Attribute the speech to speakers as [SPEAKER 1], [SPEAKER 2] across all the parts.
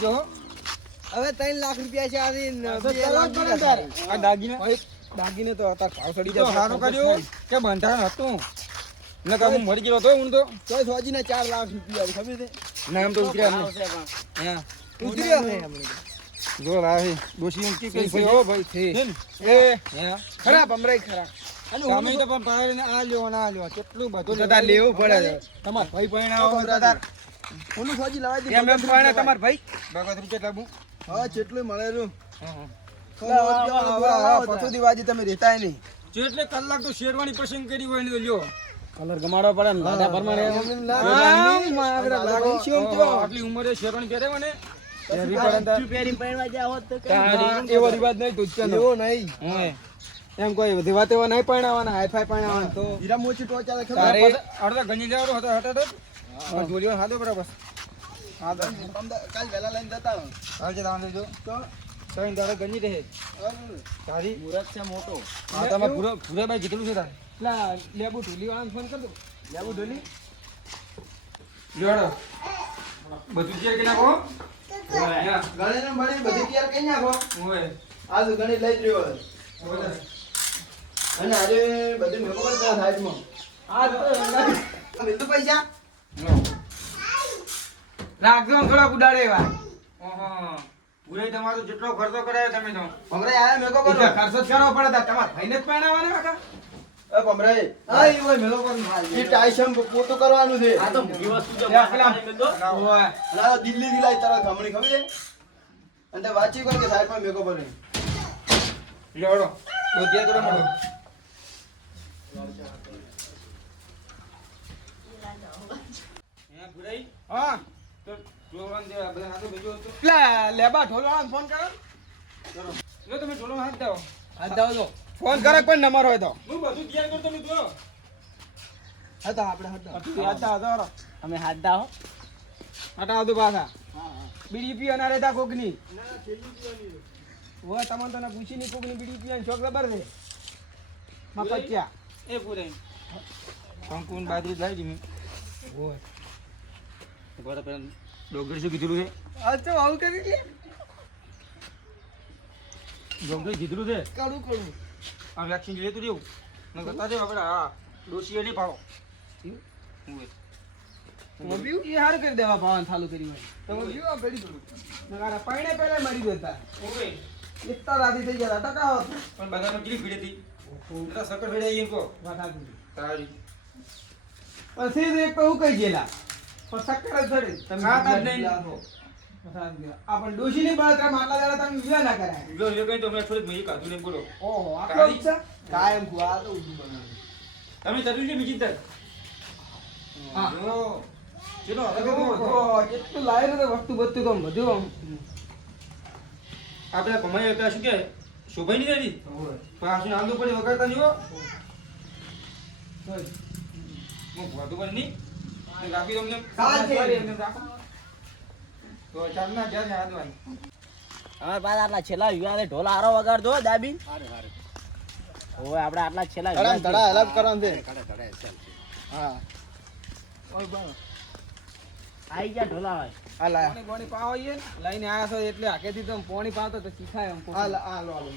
[SPEAKER 1] જો
[SPEAKER 2] હવે ત્રણ લાખ રૂપિયા છે.
[SPEAKER 1] આ દાગીને?
[SPEAKER 2] દાગીને તો અત્યારે ભાવ ચડી જાય
[SPEAKER 1] સારું કર્યું કે બંધારણ હતું? નકર હું મરી ગયો હું તો?
[SPEAKER 2] ચાર લાખ રૂપિયા ખબર છે?
[SPEAKER 1] ના તો ઉતર્યા હા.
[SPEAKER 2] ઉતર્યો
[SPEAKER 1] જો એમ કે કઈ
[SPEAKER 2] છે, ભાઈ છે.
[SPEAKER 1] એ હા.
[SPEAKER 2] ખરા ભમરાઈ ખરા
[SPEAKER 1] તમે તો પણ આ લ્યો ને લ્યો કેટલું બધું
[SPEAKER 2] લેવું પડે
[SPEAKER 1] તમાર ભાઈ
[SPEAKER 2] ઓલું સોજી લાવાય દે,
[SPEAKER 1] એમ એમ
[SPEAKER 2] બગોતરું
[SPEAKER 1] તમાર ભાઈ. બગોતરું કેટલા બુ
[SPEAKER 2] હા. જેટલું મળે રહ્યું.
[SPEAKER 1] હા હા
[SPEAKER 2] હા, પછોડી વાજી તમે રહેતા નહીં.
[SPEAKER 1] જેટલે કલાક તો શેરવાની પસંદ કરી હોય ને લ્યો.
[SPEAKER 3] કલર ગમાડવો પડે ને દાદા પ્રમાણે.
[SPEAKER 1] આટલી ઉંમરે શેરવાની પહેરે મને? એવો રિવાજ નહીં તું
[SPEAKER 2] એવો નહીં. એમ કોઈ બધી વાત એવા નહીં પરણાવવાના હાઈફાઈ પરણાવવાના તો હીરા મોચી ટોચા
[SPEAKER 1] અડધા ગંજી લેવાનો હતો હતો તો પણ જોડ્યો બરાબર. હા તો
[SPEAKER 2] કાલ વહેલા લઈને જતા.
[SPEAKER 1] હાલ છે તારે જો
[SPEAKER 2] તો?
[SPEAKER 1] ત્રણ દાડે ગંજી રહે. તારી?
[SPEAKER 3] મુરત છે મોટો.
[SPEAKER 1] હા તમે ભૂરો ભૂરાભાઈ કેટલું છે તારે.
[SPEAKER 2] પેલા લેબુ ઢોલી વાળાને ફોન કર દો. લેબુ ઢોલી.
[SPEAKER 1] જોડો બધું જે કે નાખો
[SPEAKER 2] ગણે ને બણે બધી તૈયાર કરી નાખો.
[SPEAKER 1] હોય
[SPEAKER 2] આજ ગણિત લઈ રહ્યો અને આજે બધું મેકો કરતા સાઈડમાં આ તો પૈસા. રાખજો થોડા ઉડાડે એવા
[SPEAKER 1] ઓહો. તમારો જેટલો ખર્ચો કરાયો તમે તો.
[SPEAKER 2] ભમરાઈ આયા મેકો કરો ખર્ચો કરવો પડે તાર. તમારે ભાઈને જ પરણાવવાના કાકા? એ ભમરાઈ હા. ઈ હોય મેલો પર ઈ ટાઈસમ પોતું કરવાનું છે.
[SPEAKER 3] આ તો વસ્તુ છે
[SPEAKER 2] પેલા. ઓય. અને દિલ્હી થી લાઈ તારા ગમણી ખબર છે? અને તે વાંચી કર કે સાહેબ મેકો પર
[SPEAKER 1] લેવડો દોધિયા ભૂરાઈ
[SPEAKER 2] હા.
[SPEAKER 1] તો જોવાનું દે બધા હાથો ભેગો હતો.
[SPEAKER 2] પેલા લેબા ઢોલવાળાને ફોન કરો
[SPEAKER 1] લો તમે ઢોલો હાથ દાઓ
[SPEAKER 2] હા દાવ દો ફોન કરે કોઈ નંબર હોય તો.
[SPEAKER 1] હું બધું તૈયાર કરતો નું જો
[SPEAKER 2] હા આપણે હતા હતા હતા
[SPEAKER 3] અમે હાથ
[SPEAKER 2] આવતું પાછા. બીડી પીવાના રહેતા કોકની? હોય તમને તને પૂછી નહીં કોકની બીડી પીવાની શોખ ખબર છે? મફતિયા
[SPEAKER 1] એ ભૂરાઈ કંકુન બાજરી લાવી દી
[SPEAKER 2] હોય
[SPEAKER 1] બરાબર ડોગરી શું કીધું છે?
[SPEAKER 2] અચ્છા આવું કરી લે
[SPEAKER 1] ડોંગરી કીધું છે?
[SPEAKER 2] કડું કડું
[SPEAKER 1] આ વેક્સિન લેતું રહેવું ન કરતા જેવું આપણે હા. ડોસીએ એની પાડો
[SPEAKER 2] મોબ્યું એ હાર કરી દેવા ભાવન ચાલુ કરી હોય. તો આ પેડી કડું નગારા પાણે પહેલા મરી દેતા ઇત્તા રાતી થઈ ગયા હતા કા
[SPEAKER 1] પણ બધાનો કેટલી ભીડ હતી? એટલે સકર ભીડ આવી એમ કહો.
[SPEAKER 2] વાતા
[SPEAKER 1] તારી.
[SPEAKER 2] પછી તો એક તો કહી ગયેલા. પણ સક્કર જ તમે
[SPEAKER 1] ખાતા જ
[SPEAKER 2] બીજા
[SPEAKER 1] નહીં.
[SPEAKER 2] આપો. પસાર ગયા. આ પણ ડોશીની બળતરા માટલા દાડા તમે વિવાહ ના કરાય.
[SPEAKER 1] જો એ કઈ તો મેં થોડીક મેં કાઢું ને બોલો.
[SPEAKER 2] ઓહો આટલો ઈચ્છા કાયમ ખુઆ તો ઉડું બનાવે.
[SPEAKER 1] તમે છે બીજી તર
[SPEAKER 2] હા.
[SPEAKER 1] ચલો હવે
[SPEAKER 2] લાવેલું તો વસ્તુ બધું તો આમ બધું આમ.
[SPEAKER 1] આપણે કમાઈ હતા શું કે શોભાઈ નહીં હતી પાછું આંદુ પડી વગાડતા નહીં હો? હું ભોતું પણ નહીં રાખી.
[SPEAKER 2] ચાલ.
[SPEAKER 1] તો ચાલ ના વાળી.
[SPEAKER 3] પાસે આટલા છેલ્લા યુવાને ઢોલ હારો વગાડ દો દાબી ઓય આપણે આટલા છેલ્લા
[SPEAKER 2] ધડા ધડા હેલ્પ કરવાનું છે હા
[SPEAKER 3] આઈ ગયા ઢોલા હોય
[SPEAKER 2] આ લાયા
[SPEAKER 4] પાણી પાણી પાવ આવીએ ને, લઈને આયા છો એટલે હાકેથી તો પાણી પાવતો તો શીખાય એમ
[SPEAKER 2] લા- આ લો લો.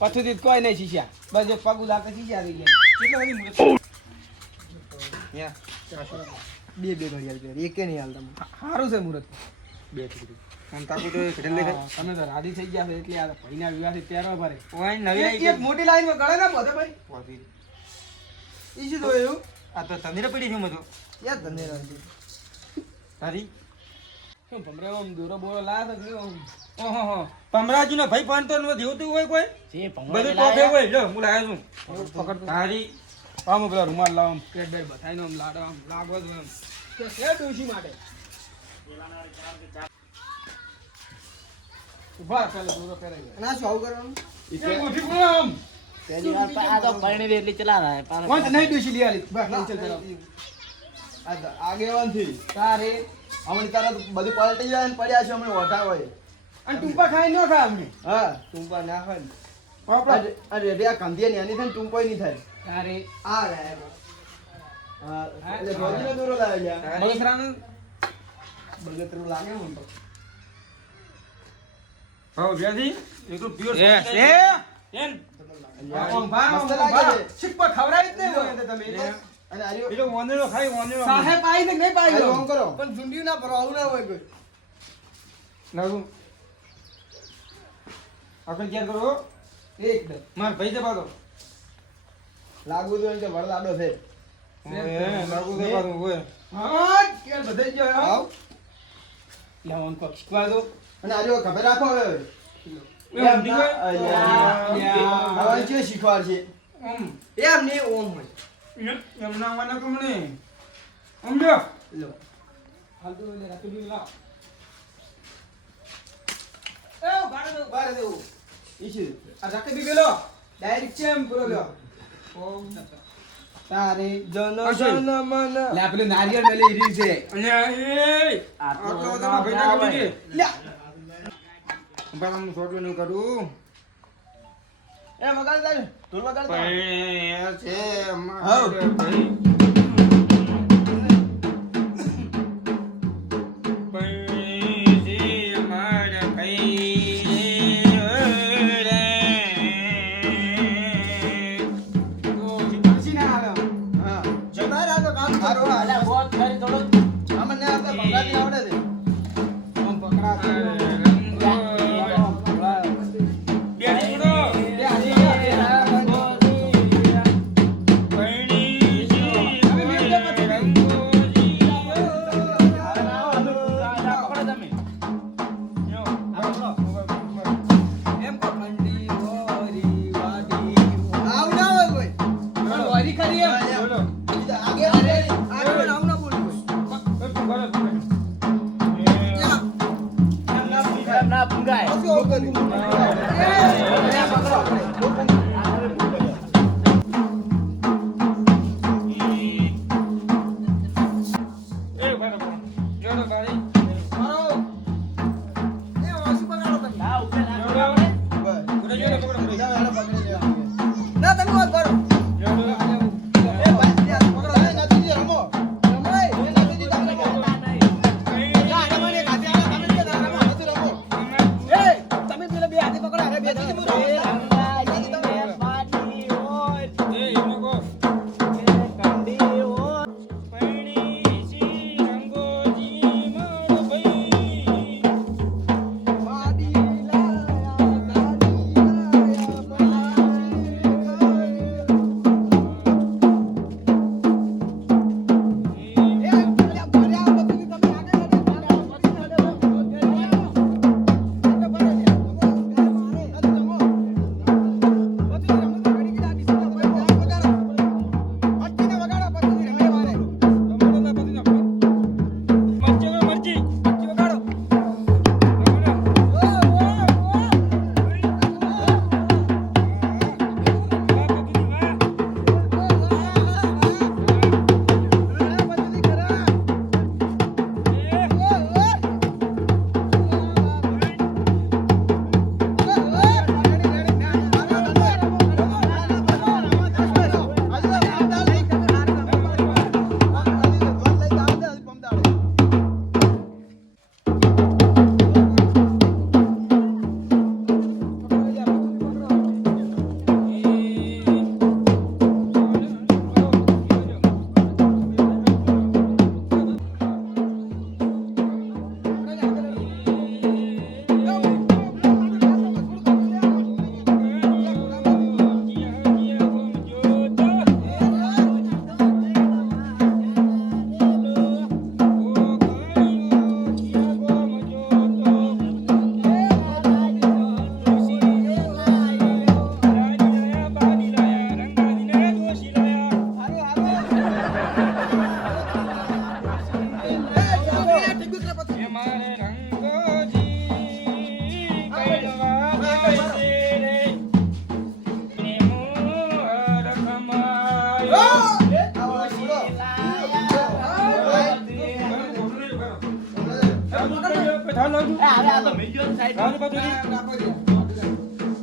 [SPEAKER 2] પછીથી કોઈ નહીં શીખ્યા બસ પગ પગું લાગે શીશ્યા થઈ ગયા
[SPEAKER 1] કેટલા? ન્યા.
[SPEAKER 2] બે બે ઘડિયાળ પહેરી. એકે નહીં હાલ તમે સારું છે મુહૂર્ત
[SPEAKER 1] બે ઠીક. આમ તાકું તો ઘટેલ દેખાય.
[SPEAKER 2] તમે તો રાજી થઈ ગયા છો એટલે આ ભાઈના વિવાહથી પહેરવા ભરે.
[SPEAKER 1] ઓય નવી
[SPEAKER 2] એક
[SPEAKER 1] ગઈ.
[SPEAKER 2] મોટી લાઈનમાં ગળે ના પોતે ભાઈ.
[SPEAKER 1] વાપરી.
[SPEAKER 2] ઈ શું તો એવું?
[SPEAKER 1] આ તો તંદીરે પડી છે મધુ
[SPEAKER 2] યાર રાખજો
[SPEAKER 1] તારી?
[SPEAKER 2] કેમ ભમરે આમ દોરો બોરો લાયા તો આમ
[SPEAKER 1] ઓહો હો. ભાઈ પણ તો દેવતું હોય કોઈ?
[SPEAKER 3] જે
[SPEAKER 1] બધું
[SPEAKER 3] ભંગોળે
[SPEAKER 1] હોય. લો હું લાગે છું. તારી
[SPEAKER 2] આમ પેલા રૂમાલ લાવ આમ. પેટ બેટ બધાયનો આમ લાડ આમ લાગવા દો આમ કે છે ડોશી માટે? ઊભા પેલા દૂરો પહેરાઈ ના શું આવું કરવાનું? એ ગોઠી પડો આમ.
[SPEAKER 3] તેની વાર આ તો પરણી દે એટલે ચલા રહ્યા. પાછા-
[SPEAKER 2] કોણ નહીં ડોશી લઈ આલી. બસ નહીં ચાલ ચાલ આગેવાનથી તારે. હમણાં તારા બધું પલટી જાય ને પડ્યા છે અમને ઓઢા હોય. અને ટૂંપા ખાઈ ન ખા અમને. હા. ટૂંપા ના ખાય અરે રે આ કંધિયા ની આની થાય ને ટૂંપો નહીં થાય. તારે આ લાયા હા એટલે ભોજીનો દોરો લાવ્યા બગસરાનો બગસરો લાગે હું તો.
[SPEAKER 1] ભાવ વ્યાજી એકલું પ્યોર
[SPEAKER 4] યસ એ એન
[SPEAKER 1] મારા ભાઈ જવા દો
[SPEAKER 2] લાગવું જોઈએ તો વરલાડો છે.
[SPEAKER 1] લાગવું છે પાછું હોય.
[SPEAKER 4] હા કે બધે જ
[SPEAKER 2] આવ.
[SPEAKER 4] લેવન કોક શીખવા દો
[SPEAKER 2] અને આજે ખબર રાખો હવે. શીખવાડ છે?
[SPEAKER 4] એમ ને ઓમ હોય.
[SPEAKER 1] એમના વાના કમણે સમજો?
[SPEAKER 4] લો. હાલ તો રાતું લાવ. એ બારે દેવું. બારે
[SPEAKER 2] દેવું ઈશી
[SPEAKER 4] આ રાખી દીધેલો ડાયરેક્ટ છે એમ પૂરો લ્યો તારે જન જન મન. લે આપણે નારિયેળ મેલે ઈરી છે.
[SPEAKER 1] લે એ આ તો તમારા ભાઈને કાપી દે
[SPEAKER 4] લે.
[SPEAKER 1] પણ હું છોટલું ન કરું.
[SPEAKER 2] એ વગાડ દે તું વગાડ દે
[SPEAKER 1] છે મારે ભાઈ.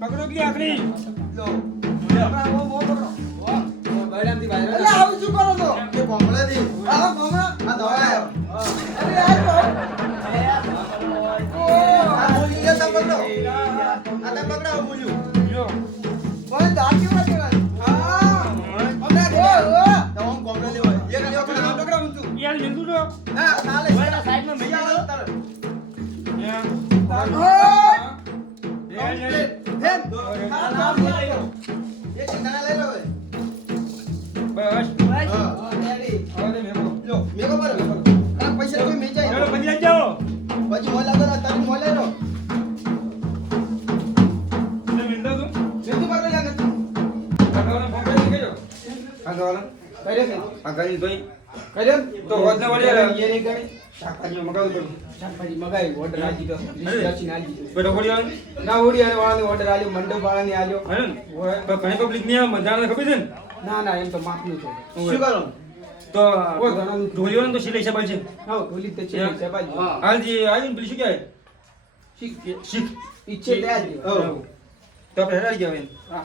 [SPEAKER 4] પકડો કે
[SPEAKER 1] આખરી.
[SPEAKER 2] કર્યો છે?
[SPEAKER 1] આ કરી દોઈ
[SPEAKER 2] કર્યો?
[SPEAKER 1] તો હોદને વળી.
[SPEAKER 2] એ નહીં કરી.
[SPEAKER 1] શાકભાજી મગાવવું પડે.
[SPEAKER 2] શાકભાજી મગાવી,
[SPEAKER 1] બેટો
[SPEAKER 2] ના ઓડી વાળાને order આલ્યો, મંડપ વાળાને આલ્યો.
[SPEAKER 1] હે ને? તો ઘણી પબ્લિકની મજાને ખબર છે ને?
[SPEAKER 2] ના ના એમ તો માપનું છે. શું કરો?
[SPEAKER 1] તો
[SPEAKER 2] ઓ,
[SPEAKER 1] સિલાઈ સભાઈ છે.
[SPEAKER 2] હા ઢોલી તો છે
[SPEAKER 1] એમ. હાલજી આવ્યું ને પેલી શું કહેવાય?
[SPEAKER 2] શીખ.
[SPEAKER 1] શીખ.
[SPEAKER 2] ઈચ્છે ત્યાં જ.
[SPEAKER 1] તો આપણે હેરાઈ ગયા
[SPEAKER 2] હા.